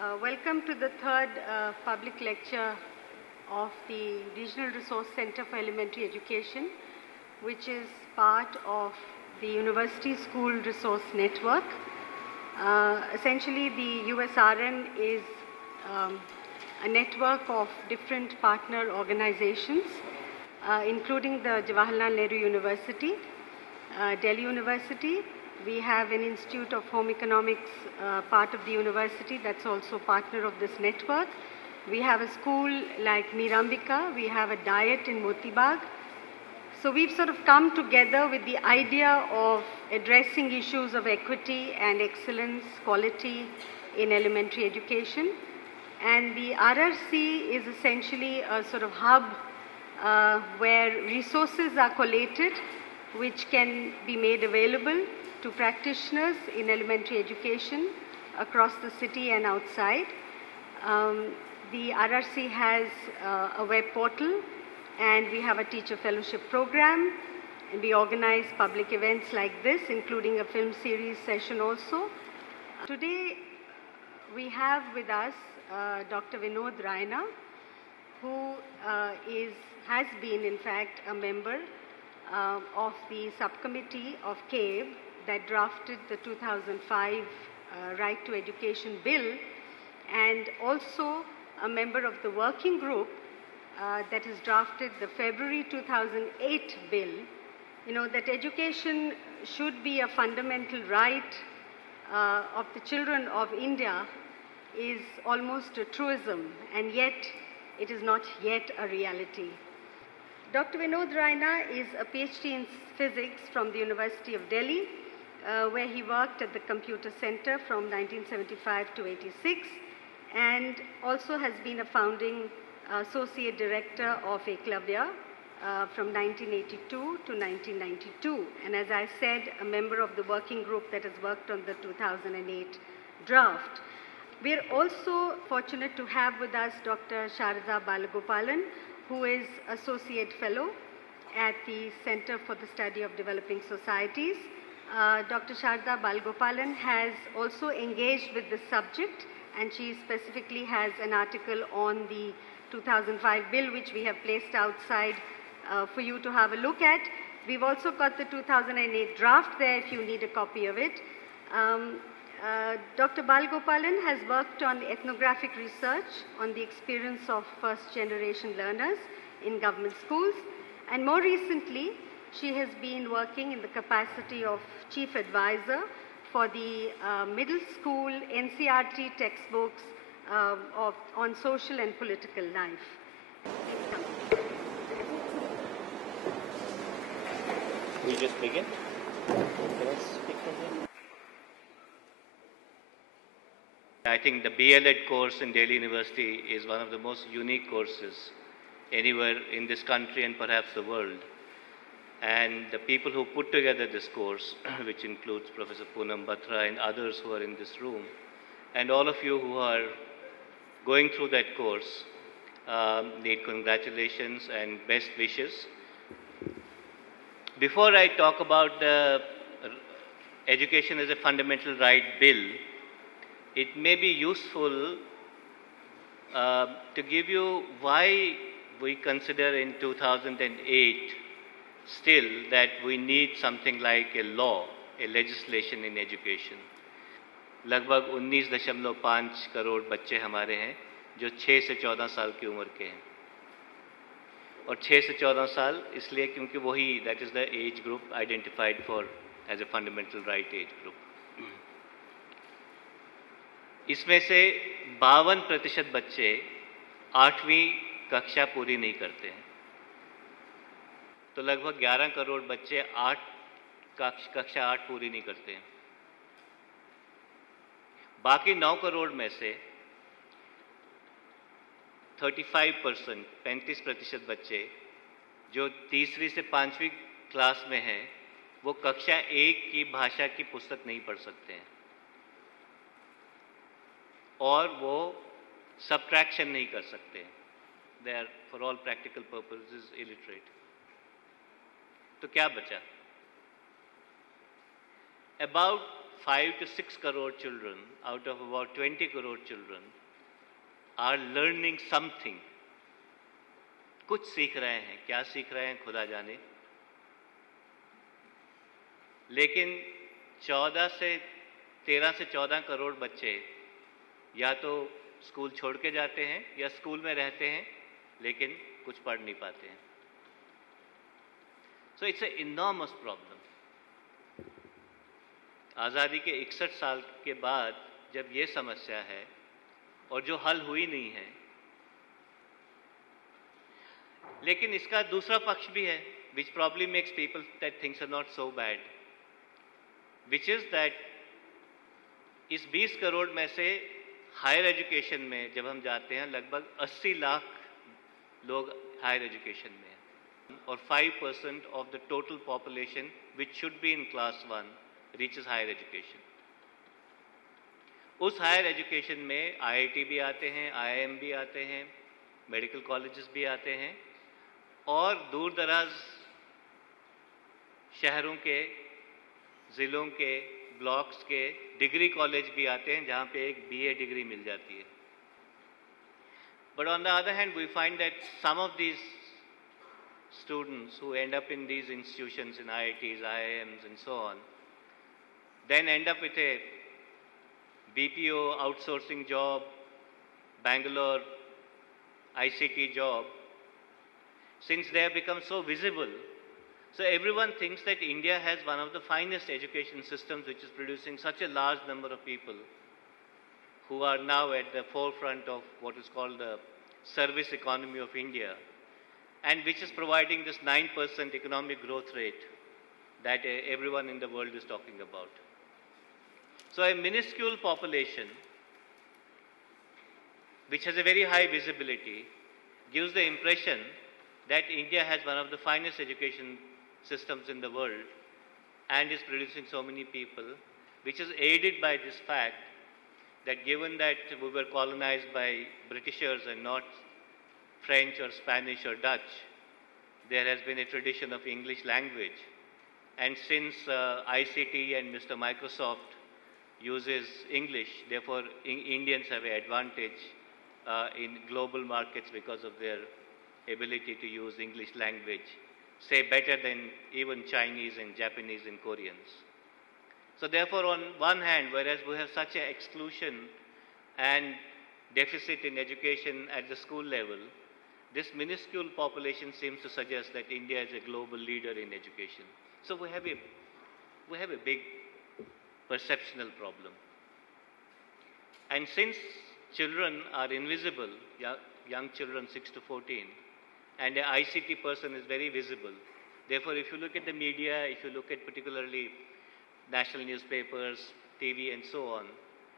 Welcome to the third public lecture of the Regional Resource Center for Elementary Education, which is part of the University School Resource Network. Essentially, the USRN is a network of different partner organizations, including the Jawaharlal Nehru University, Delhi University. We have an Institute of Home Economics, part of the university, that's also partner of this network. We have a school like Mirambika. We have a diet in Motibag. So we've sort of come together with the idea of addressing issues of equity and excellence, quality in elementary education. And the RRC is essentially a sort of hub where resources are collated, which can be made available to practitioners in elementary education across the city and outside. The RRC has a web portal, and we have a teacher fellowship program, and we organize public events like this, including a film series session also. Today, we have with us Dr. Vinod Raina, who has been, in fact, a member of the subcommittee of CABE that drafted the 2005 Right to Education Bill, and also a member of the working group that has drafted the February 2008 bill. You know, that education should be a fundamental right of the children of India is almost a truism, and yet it is not yet a reality. Dr. Vinod Raina is a PhD in physics from the University of Delhi, where he worked at the Computer Center from 1975 to 86, and also has been a founding associate director of Eklavya from 1982 to 1992, and as I said, a member of the working group that has worked on the 2008 draft. We are also fortunate to have with us Dr. Sharada Balagopalan, who is Associate Fellow at the Center for the Study of Developing Societies. Dr. Sharada Balagopalan has also engaged with this subject, and she specifically has an article on the 2005 bill, which we have placed outside for you to have a look at. We've also got the 2008 draft there if you need a copy of it. Dr. Balagopalan has worked on ethnographic research on the experience of first-generation learners in government schools, and more recently, she has been working in the capacity of chief advisor for the middle school NCERT textbooks on social and political life. We just begin? Can I speak from here? I think the BLEd course in Delhi University is one of the most unique courses anywhere in this country and perhaps the world. And the people who put together this course, which includes Professor Poonam Batra and others who are in this room, and all of you who are going through that course, need congratulations and best wishes. Before I talk about the Education as a Fundamental Right bill, it may be useful to give you why we consider in 2008 still that we need something like a law, a legislation in education. लगभग 19.5 करोड़ बच्चे हमारे हैं जो 6 से 14 साल की उम्र के हैं, और 6 से 14 साल इसलिए क्योंकि वही that is the age group identified for as a fundamental right age group. इसमें से 52% बच्चे 8वीं कक्षा पूरी नहीं करते हैं, तो लगभग 11 करोड़ बच्चे कक्षा 8 पूरी नहीं करते हैं. बाकी 9 करोड़ में से 35% बच्चे जो तीसरी से 5वीं क्लास में हैं, वो कक्षा 1 की भाषा की पुस्तक नहीं पढ़ सकते हैं, और वो सब्ट्रैक्शन नहीं कर सकते हैं. They are, for all practical purposes, illiterate. तो क्या बचा? About 5 to 6 crore children out of about 20 crore children are learning something. कुछ सीख रहे हैं, क्या सीख रहे हैं खुदा जाने. लेकिन 13 से 14 करोड़ बच्चे या तो स्कूल छोड़ के जाते हैं या स्कूल में रहते हैं लेकिन कुछ पढ़ नहीं पाते हैं. So it's a enormous problem. आज़ादी के 61 साल के बाद जब ये समस्या है और जो हल हुई नहीं है, लेकिन इसका दूसरा पक्ष भी है, which probably makes people that things are not so bad, which is that इस 20 करोड़ में से हायर एजुकेशन में जब हम जाते हैं लगभग 80 लाख लोग हायर एजुकेशन में हैं और 5% of the total population which should be in class 1 reaches higher education. उस हायर एजुकेशन में आईआईटी भी आते हैं, आईआईएम भी आते हैं, मेडिकल कॉलेजेस भी आते हैं और दूर दराज शहरों के, ज़िलों के, ब्लॉक्स के डिग्री कॉलेज भी आते हैं जहाँ पे एक बीए डिग्री मिल जाती है. But on the other hand we find that some of these students who end up in these institutions in IITs, IIMs and so on, then end up with a BPO outsourcing job, Bangalore ICT job, since they have become so visible. So everyone thinks that India has one of the finest education systems which is producing such a large number of people who are now at the forefront of what is called the service economy of India, and which is providing this 9% economic growth rate that everyone in the world is talking about. So a minuscule population which has a very high visibility gives the impression that India has one of the finest education systems in the world and is producing so many people, which is aided by this fact that given that we were colonized by Britishers and not French or Spanish or Dutch, there has been a tradition of English language. And since ICT and Mr. Microsoft uses English, therefore Indians have an advantage in global markets because of their ability to use English language, say better than even Chinese and Japanese and Koreans. So therefore, on one hand, whereas we have such an exclusion and deficit in education at the school level, this minuscule population seems to suggest that India is a global leader in education. So we have a big perceptional problem. And since children are invisible, young children 6 to 14, and an ICT person is very visible, therefore if you look at the media, if you look at particularly national newspapers, TV and so on,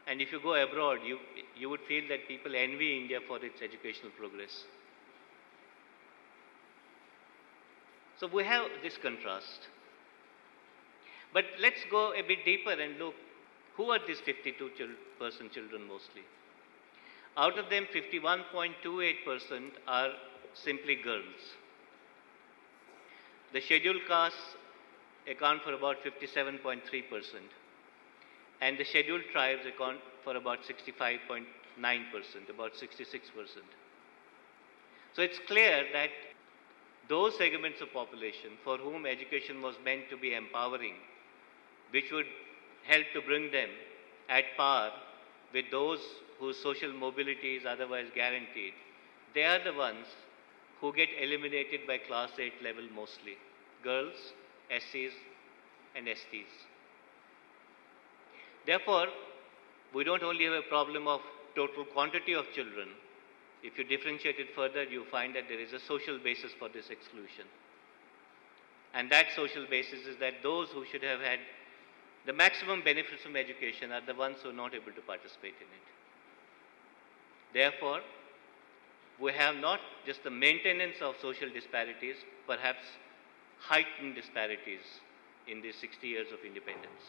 and if you go abroad, you would feel that people envy India for its educational progress. So we have this contrast. But let's go a bit deeper and look, who are these 52% children mostly? Out of them, 51.28% are simply girls. The scheduled castes account for about 57.3%, and the scheduled tribes account for about 65.9%, about 66%. So it's clear that those segments of population for whom education was meant to be empowering, which would help to bring them at par with those whose social mobility is otherwise guaranteed, they are the ones who get eliminated by class 8 level mostly, girls, SCs and STs. Therefore, we don't only have a problem of total quantity of children. If you differentiate it further, you find that there is a social basis for this exclusion. And that social basis is that those who should have had the maximum benefits from education are the ones who are not able to participate in it. Therefore, we have not just the maintenance of social disparities, perhaps heightened disparities in these 60 years of independence.